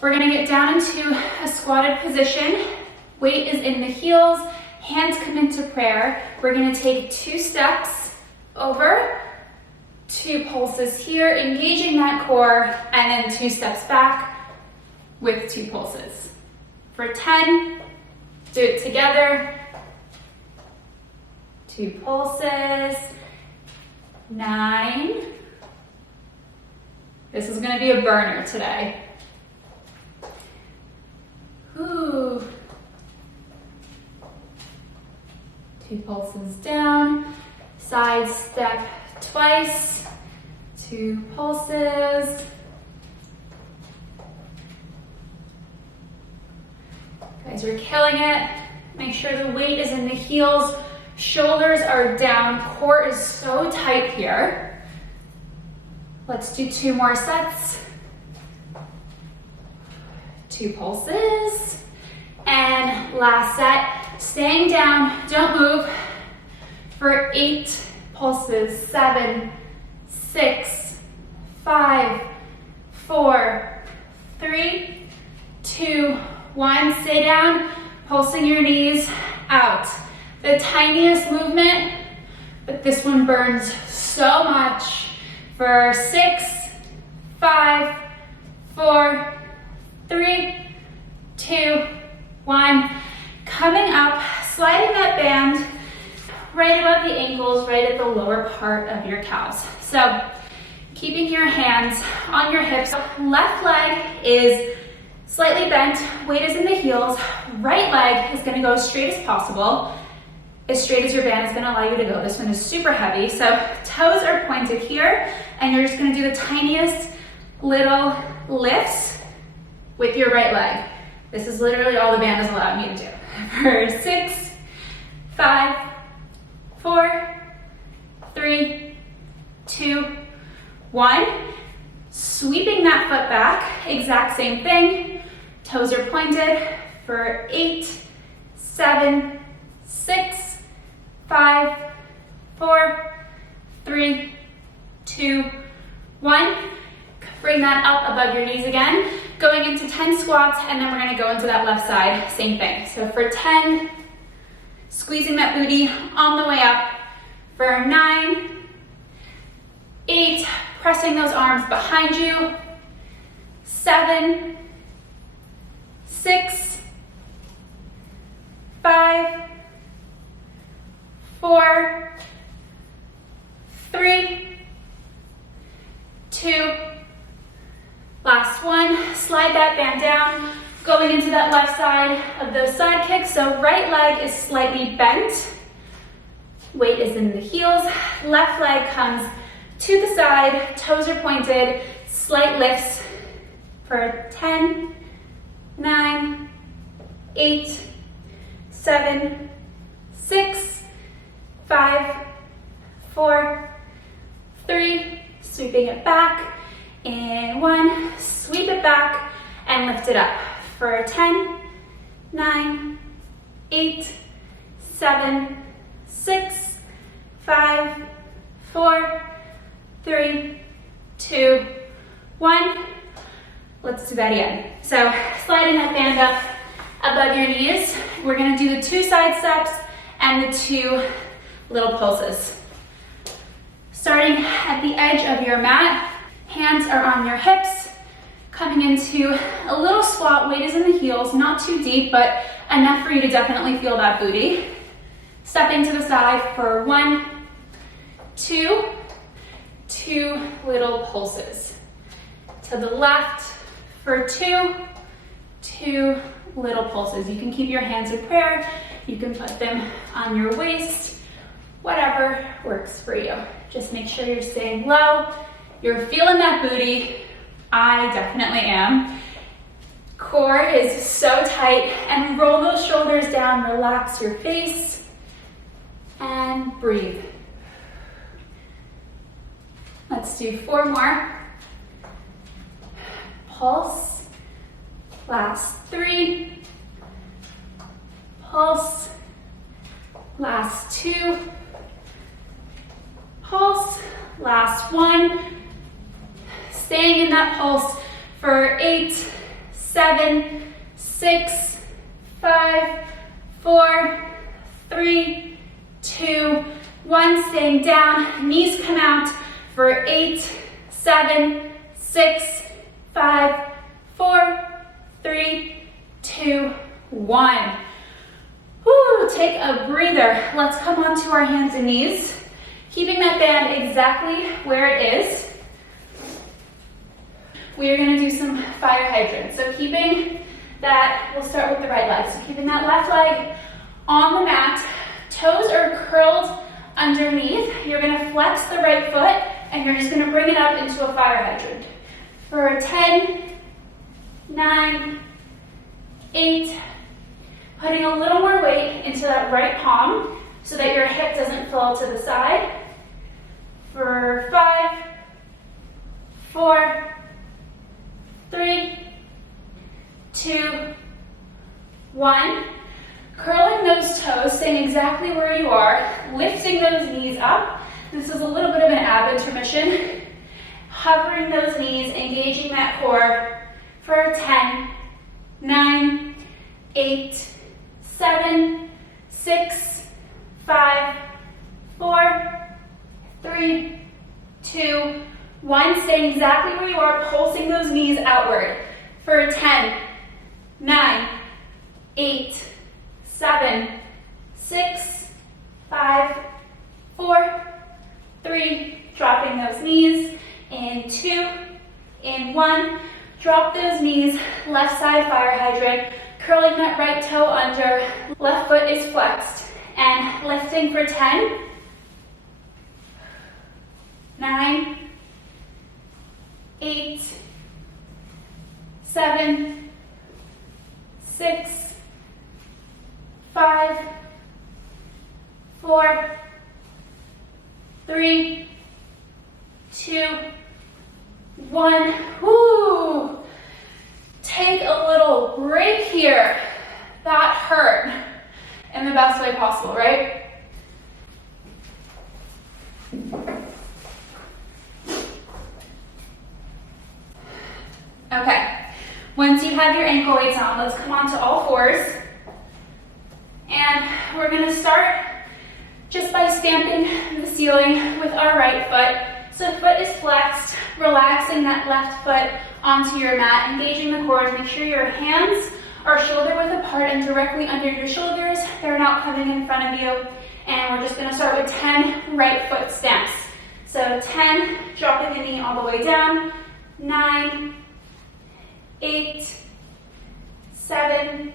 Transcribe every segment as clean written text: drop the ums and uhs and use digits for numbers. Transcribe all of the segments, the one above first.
We're gonna get down into a squatted position. Weight is in the heels, hands come into prayer. We're gonna take 2 steps over, 2 pulses here, engaging that core, and then 2 steps back with 2 pulses. For 10, do it together. 2 pulses, 9. This is gonna be a burner today. Ooh. 2 pulses down, side step twice, 2 pulses. Guys, you're killing it. Make sure the weight is in the heels, shoulders are down, core is so tight here. Let's do 2 more sets. 2 pulses. And last set, staying down, don't move, for 8 pulses. 7, 6, 5, 4, 3, 2, 1. Stay down, pulsing your knees out. The tiniest movement, but this one burns so much. For 6, 5, 4, 3, 2, 1. Coming up, sliding that band right above the ankles, right at the lower part of your calves. So keeping your hands on your hips. Left leg is slightly bent, weight is in the heels. Right leg is gonna go as straight as possible. As straight as your band is gonna allow you to go. This one is super heavy. So toes are pointed here, and you're just gonna do the tiniest little lifts with your right leg. This is literally all the band is allowing me to do. For 6, 5, 4, 3, 2, 1. Sweeping that foot back, exact same thing. Toes are pointed for 8, 7, 6, 5, 4, 3, 2, 1. Bring that up above your knees again. Going into 10 squats, and then we're gonna go into that left side, same thing. So for 10, squeezing that booty on the way up. For 9, 8, pressing those arms behind you. 7, 6, 5, 4, 3, 2, last one. Slide that band down, going into that left side of those side kicks. So right leg is slightly bent, weight is in the heels. Left leg comes to the side, toes are pointed, slight lifts for 10, 9, 8, 7, 6, 5, 4, 3, sweeping it back, and 1, sweep it back and lift it up for 10, 9, 8, 7, 6, 5, 4, 3, 2, 1. Let's do that again. So sliding that band up above your knees. We're gonna do the 2 side steps and the 2 little pulses. Starting at the edge of your mat, hands are on your hips, coming into a little squat. Weight is in the heels, not too deep, but enough for you to definitely feel that booty. Stepping to the side for 1, 2, 2 little pulses. To the left for 2, 2 little pulses. You can keep your hands in prayer, you can put them on your waist, whatever works for you. Just make sure you're staying low, you're feeling that booty. I definitely am. Core is so tight, and roll those shoulders down, relax your face, and breathe. Let's do 4 more. Pulse, last 3, pulse, last 2, pulse, last 1, staying in that pulse for 8, 7, 6, 5, 4, 3, 2, 1. Staying down, knees come out for 8, 7, 6, 5, 4, 3, 2, 1. Woo, take a breather. Let's come onto our hands and knees, keeping that band exactly where it is. We are going to do some fire hydrants. So keeping that, we'll start with the right leg. So keeping that left leg on the mat, toes are curled underneath. You're going to flex the right foot and you're just going to bring it up into a fire hydrant. For 10, 9, 8, putting a little more weight into that right palm so that your hip doesn't fall to the side. For 5, 4, 3, 2, 1. Curling those toes, staying exactly where you are, lifting those knees up. This is a little bit of an ab intermission. Hovering those knees, engaging that core for 10, 9, 8, 7, 6, 5, 4, 3, 2, 1. Staying exactly where you are, pulsing those knees outward for 10, 9, 8, 7, 6, 5, 4, 3, dropping those knees in 2, in 1. Drop those knees, left side fire hydrant, curling that right toe under, left foot is flexed, and lifting for 10, 9, 8, 7, 6, 5, 4, 3, 2, 1. Woo! Take a little break here. That hurt in the best way possible, right? Okay, once you have your ankle weights on, let's come onto all fours. And we're gonna start just by stamping the ceiling with our right foot. So the foot is flexed, relaxing that left foot onto your mat, engaging the core. Make sure your hands are shoulder width apart and directly under your shoulders. They're not coming in front of you. And we're just gonna start with 10 right foot stamps. So 10, dropping the knee all the way down. 9, 8, 7,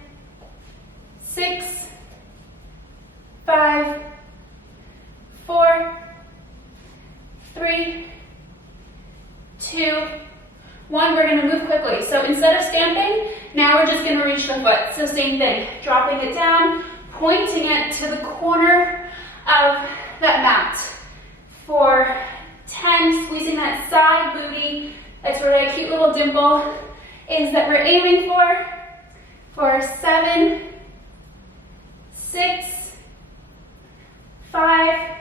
6, 5, 4, 3, 2, 1. We're going to move quickly. So instead of stamping, now we're just going to reach the foot. So same thing, dropping it down, pointing it to the corner of that mat. For 10, squeezing that side booty. That's where that cute little dimple is that we're aiming for. For 7, 6, 5,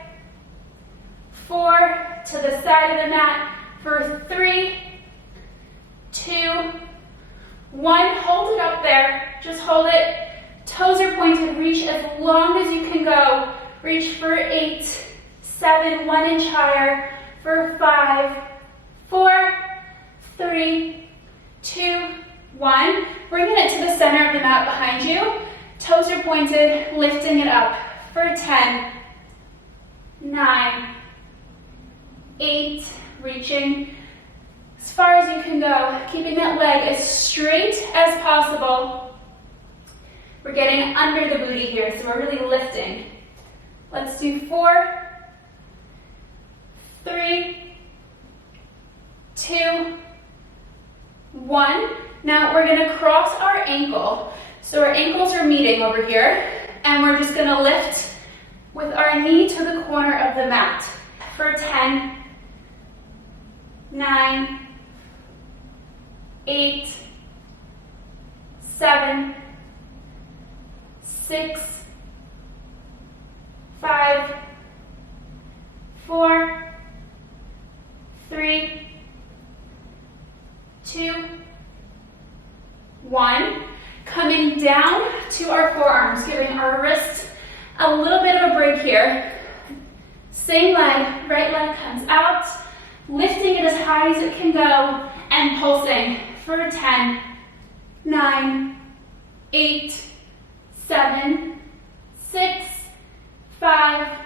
4, to the side of the mat. For 3, 2, 1. Hold it up there. Just hold it. Toes are pointed. Reach as long as you can go. Reach for 8, 7, 1 inch higher. For 5, 4, 3, 2, 1. Bringing it to the center of the mat behind you. Toes are pointed, lifting it up. For 10, 9, 8, reaching as far as you can go, keeping that leg as straight as possible. We're getting under the booty here, so we're really lifting. Let's do 4, 3, 2, 1. Now we're going to cross our ankle. So our ankles are meeting over here, and we're just going to lift with our knee to the corner of the mat. For 10, 9, 8, 7, 6, 5, 4, 3, 2, 1. Coming down to our forearms, giving our wrists a little bit of a break here. Same leg, right leg comes out, lifting it as high as it can go, and pulsing for 10, 9, 8, 7, 6, 5,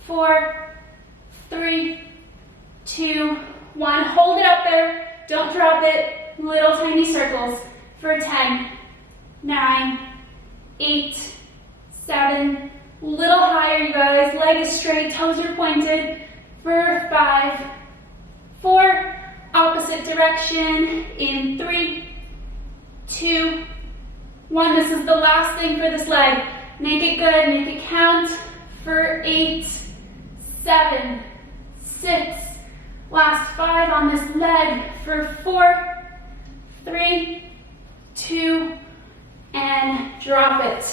4, 3, 2, 1. Hold it up there, don't drop it. Little tiny circles for 10, 9, 8, 7, little higher, you guys. Leg is straight, toes are pointed for 5, 4, opposite direction in 3, 2, 1. This is the last thing for this leg. Make it good, make it count for 8, 7, 6, last 5 on this leg for 4, 3, 2, and drop it.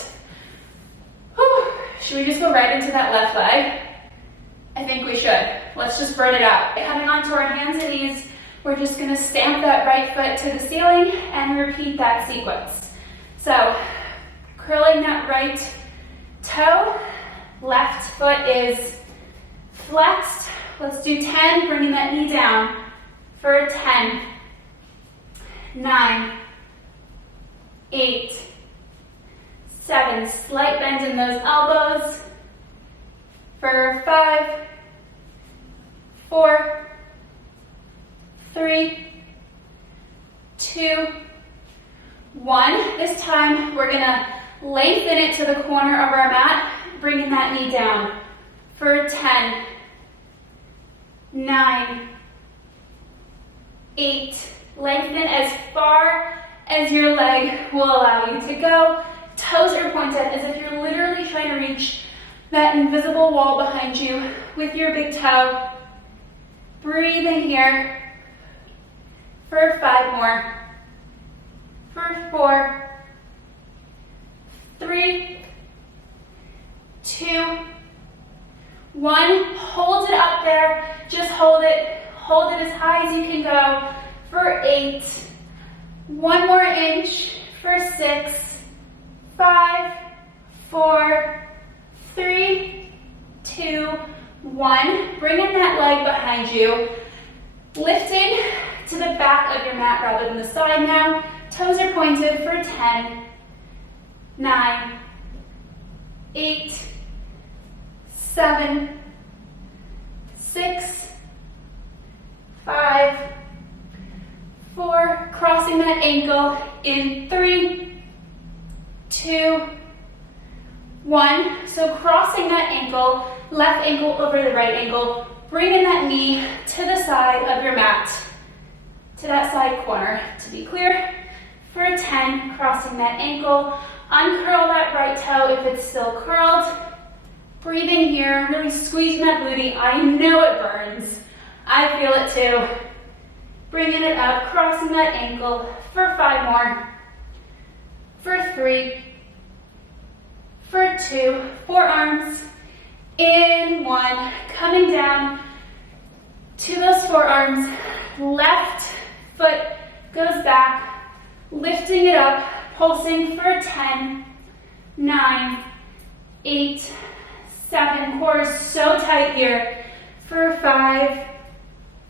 Whew. Should we just go right into that left leg? I think we should. Let's just burn it out. Coming onto our hands and knees, we're just gonna stamp that right foot to the ceiling and repeat that sequence. So, curling that right toe, left foot is flexed. Let's do 10, bringing that knee down for 10, 9, 8, 7, slight bend in those elbows for 5, 4, 3, 2, 1. This time we're gonna lengthen it to the corner of our mat, bringing that knee down for 10, 9, 8, lengthen as far as your leg will allow you to go. Toes are pointed as if you're literally trying to reach that invisible wall behind you with your big toe. Breathe in here for 5 more, for 4, 3, 2, 1. Hold it up there, just hold it as high as you can go for 8, 1 more inch for 6, 5, 4, 3, 2, 1. Bring in that leg behind you, lifting to the back of your mat rather than the side now. Toes are pointed for 10, 9, 8, 7, 6, 5, 4, crossing that ankle in 3, 2, 1. So crossing that ankle, left ankle over the right ankle, bringing that knee to the side of your mat, to that side corner. To be clear, for 10, crossing that ankle, uncurl that right toe if it's still curled. Breathing here, really squeezing that booty. I know it burns. I feel it too. Bringing it up, crossing that ankle for 5 more, for 3, for 2, forearms in 1, coming down to those forearms, left foot goes back, lifting it up, pulsing for 10, 9, 8, 7, core is so tight here, for 5,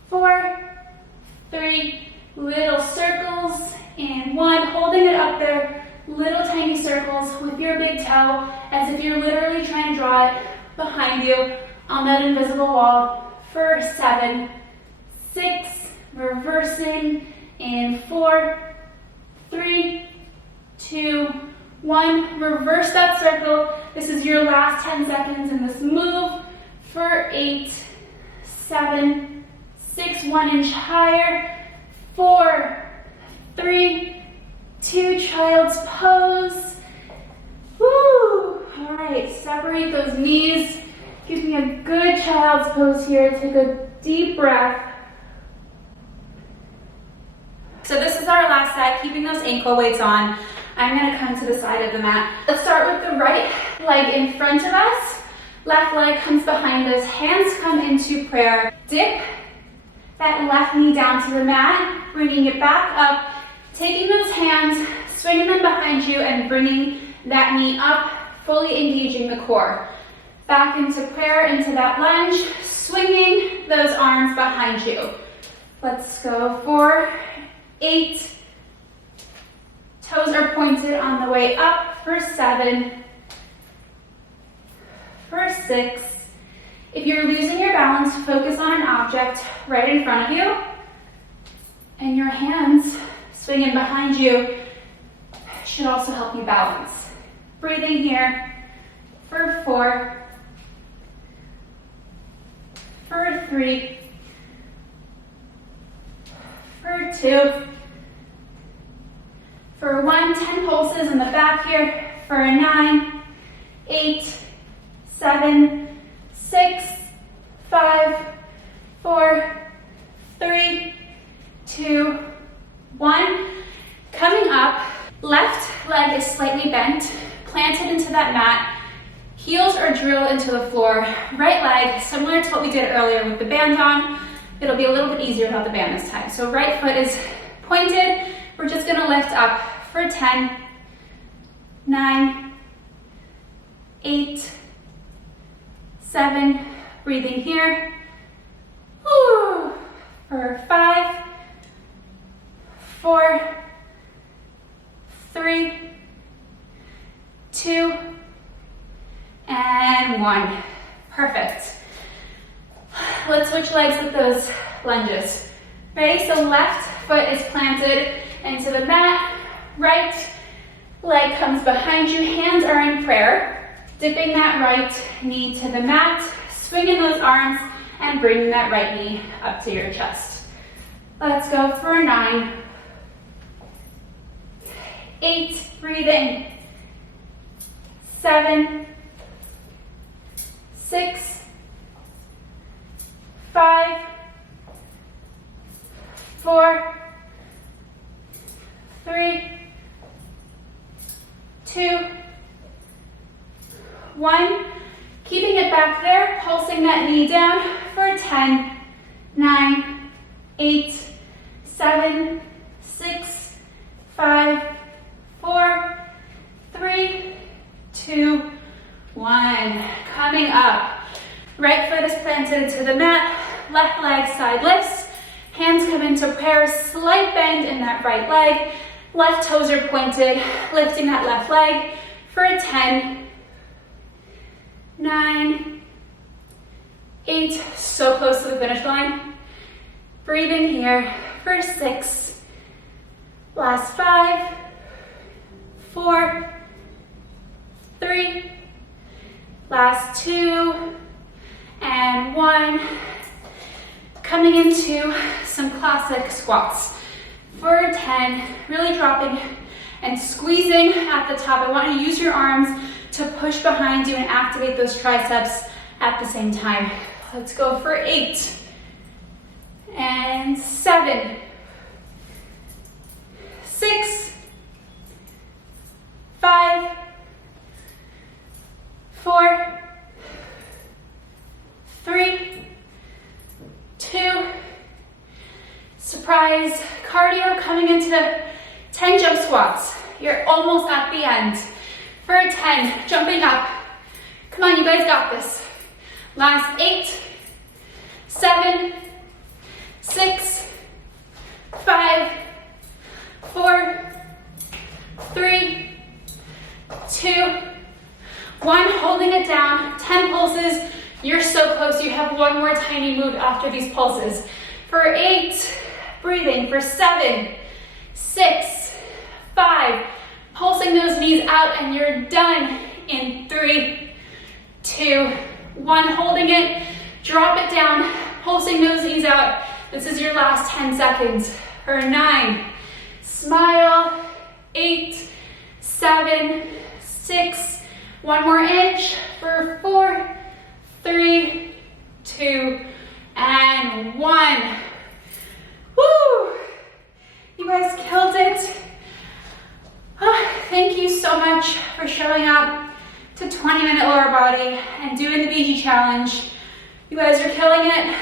4, 3, little circles in 1, holding it up there, little tiny circles with your big toe as if you're literally trying to draw it behind you on that invisible wall for 7, 6, reversing in 4, 3, 2, 1, reverse that circle. This is your last 10 seconds in this move for 8, 7, 6, 1 inch higher, 4, 3, 2, child's pose. Woo! All right, separate those knees. Gives me a good child's pose here. Take a deep breath. So this is our last set, keeping those ankle weights on. I'm gonna come to the side of the mat. Let's start with the right leg in front of us. Left leg comes behind us, hands come into prayer. Dip that left knee down to the mat, bringing it back up taking those hands, swinging them behind you and bringing that knee up, fully engaging the core. Back into prayer, into that lunge, swinging those arms behind you. Let's go for 8. Toes are pointed on the way up for 7, for 6. If you're losing your balance, focus on an object right in front of you, and your hands swinging behind you should also help you balance. Breathing here for 4, for 3, for 2, for 1, 10 pulses in the back here, for a 9, 8, 7, 6, 5, 4, 3, 2, 1. Coming up, left leg is slightly bent, planted into that mat. Heels are drilled into the floor. Right leg, similar to what we did earlier with the band on. It'll be a little bit easier without the band this time. So right foot is pointed. We're just gonna lift up for 10, 9, 8, 7, breathing here. Woo. For 5, 4, 3, 2, and 1. Perfect. Let's switch legs with those lunges. Ready? So left foot is planted into the mat. Right leg comes behind you. Hands are in prayer. Dipping that right knee to the mat. Swinging those arms and bringing that right knee up to your chest. Let's go for 9, 8, breathe in, 7, 6, 5, 4, 3, 2, 1. Keeping it back there, pulsing that knee down for 10, 9, 8, 7, 6, 5, 4, 3, 2, 1. Coming up. Right foot is planted into the mat. Left leg side lifts. Hands come into prayer. Slight bend in that right leg. Left toes are pointed. Lifting that left leg for a 10, 9, 8. So close to the finish line. Breathing here for 6. Last 5, 4, 3. Last 2, and 1. Coming into some classic squats. For 10, really dropping and squeezing at the top. I want you to use your arms to push behind you and activate those triceps at the same time. Let's go for 8, and 7, 6, 5, 4, 3, 2, surprise cardio coming into 10 jump squats. You're almost at the end. For a 10, jumping up. Come on, you guys got this. Last 8, 7, 6, 5, 4, 3, 2, 1. Holding it down, 10 pulses. You're so close. You have one more tiny move after these pulses. For 8, breathing. For 7, 6, 5, pulsing those knees out, and you're done in 3, 2, 1. Holding it, drop it down, pulsing those knees out. This is your last 10 seconds. For 9, smile. 8, 7, 6, one more inch. For 4, 3, 2, and 1. Woo! You guys killed it. Thank you so much for showing up to 20-minute lower body and doing the BG challenge. You guys are killing it.